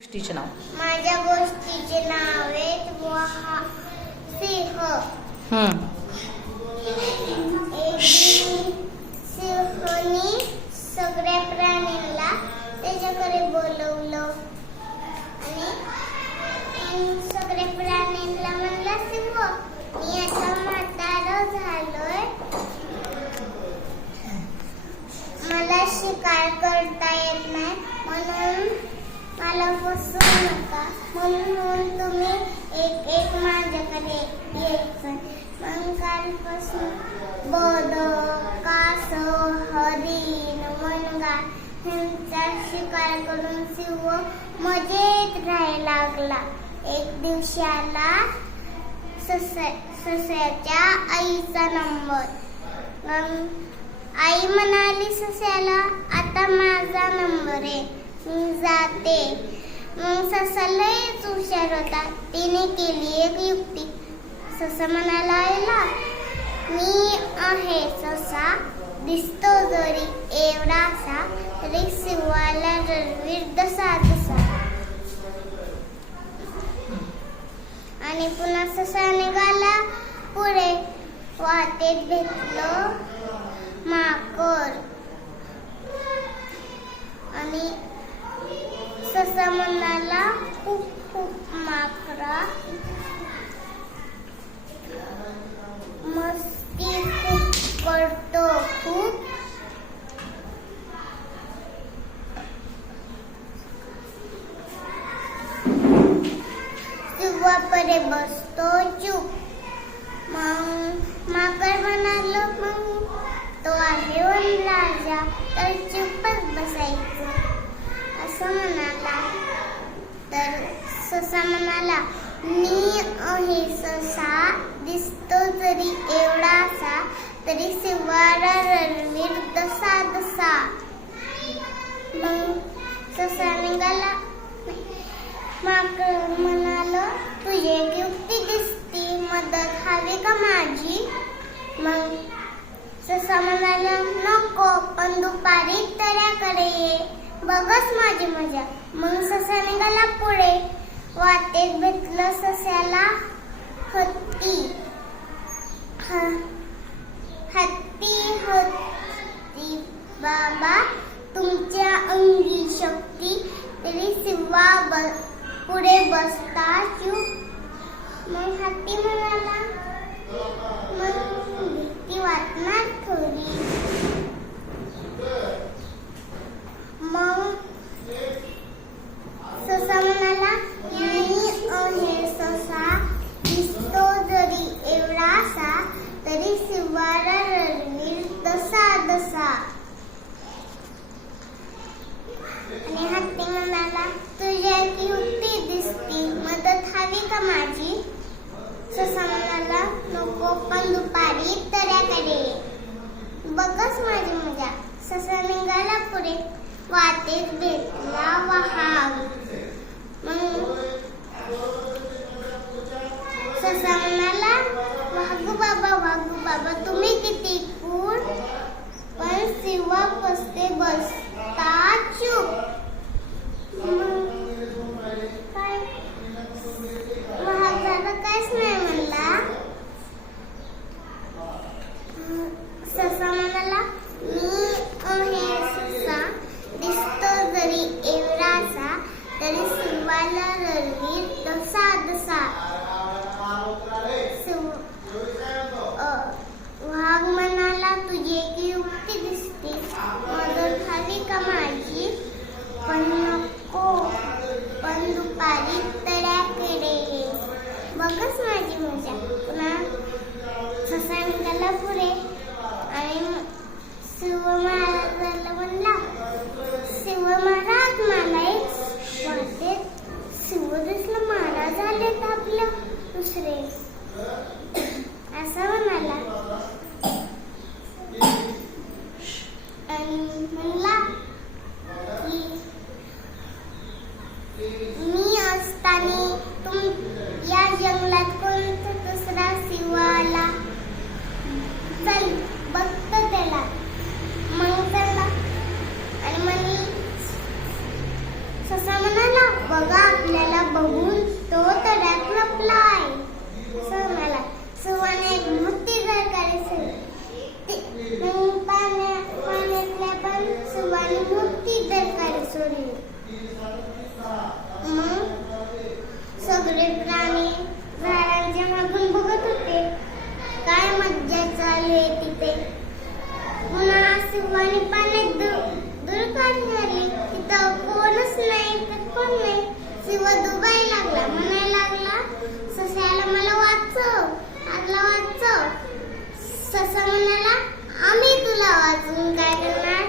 गोष्टीचे नाव. माझ्या गोष्टीचे नाव आहे सिंह. सिंहाने सगळ्या प्राण्यांना त्याच्याकडे बोलवलं आणि सगळ्या प्राण्यांना म्हणलं, सिंह मी आता म्हातारा झालोय, मला शिकार करता येत नाही, म्हणून मला फसवू नका, म्हणून तुम्ही एक माझ्याकडे यायचं. मग कालपासून बदक, कासव, हरिण, मुंगा ह्यांचा शिकार करून सिंह मजेत राहायला लागला. एक दिवशी आला सस्याच्या आईचा नंबर. आई म्हणाली सस्याला, आता माझा नंबर आहे, मी जाते. मग ससा लयच हुशार होता, तिने केली एक युक्ती. ससा म्हणाला आईला, मी आहे ससा, दिसतो जरी एवढासा, तरी सिंहाला रणवीर दसा दसा. आणि पुन्हा ससा निघाला पुढे. वाटेत भेटलं माकड आणि ससा म्हणाला, खूप खूप माकडा, मस्ती खूप करतो खूप. सिंहाकडे बसतो चूप. मग माकड म्हणाल, मग तो आहे वनराजा, तर चुपच बसायचं असं म्हणाला. तर ससा म्हणाला, मी आहे ससा, दिसतो जरी एवढासा, तरी सिंहाला रणवीर दसा दसा. मग ससा निघाला. माकड म्हणाल, तुझी एक युक्ती दिसती, मदत हवी का माझी? मग ससा म्हणाला, नको, पण दुपारी तळ्याकडे ये, बघच माझी मजा. मग ससा निघाला पुढे. वाटेत भेटलं सस्याला हत्ती. हत्ती बाबा, तुमच्या अंगी शक्ती, तरी सिंहा पुढे बसता चूप. मग हत्ती म्हणाला, मग भीती वाटणार थोडी. मग ससा म्हणाला, मी आहे ससा, दिसतो जरी एवढासा, तरी सिंहाला रणवीर दसा दसा. आणि हत्ती म्हणाला, तुझ्या एक युक्ती दिसती, मदत हवी का माझी? ससा म्हणाला, नको, पण दुपारी तळ्याकडे ये, बघच माझी मजा. ससा निघाला पुढे. वाटेत भेटला वाघ. मग ससा म्हणाला, वाघू बाबा, तुम्ही किती क्रूर, पण सिंह बसते बसता चूप. काय वाघाला काहीच नाही म्हणला. ससा म्हणाला, मी आहे ससा, दिसतो जरी एवढासा, तरी सिंहाला रणवीर दसा दसा. वाघ म्हणाला, तुझी एक युक्ती दिसते, मदत हवी का माझी? पण नको, पण दुपारी तळ्याकडे ये, बघच माझी मजा. पुन्हा ससा निघाला पुढे आणि सिंह महाराजाला म्हणला, सिंह महाराज, मला एक वाटेत सिंह दिसलं, महाराज आलेत आपल्या दुसरे, असं म्हणाला. आणि म्हणला की मी असताना या जंगलात कोणता दुसरा सिंह आला, चल बघतो त्याला. मग त्याला आणि म्हणे ससा म्हणाला, बघा सगळे प्राणी झाडांच्या मागून बघत होते. काय मज्जा चालू आहे तिथे. पुन्हा शिवानी पाण्यात दुर्काळ झाली. तिथं कोणच नाही, तर कोण नाही. शिव दुबाई लागला, म्हणायला लागला सस्याला मला वाचव, आतला वाचव. ससा म्हणाला आम्ही तुला वाचवून काय करणार.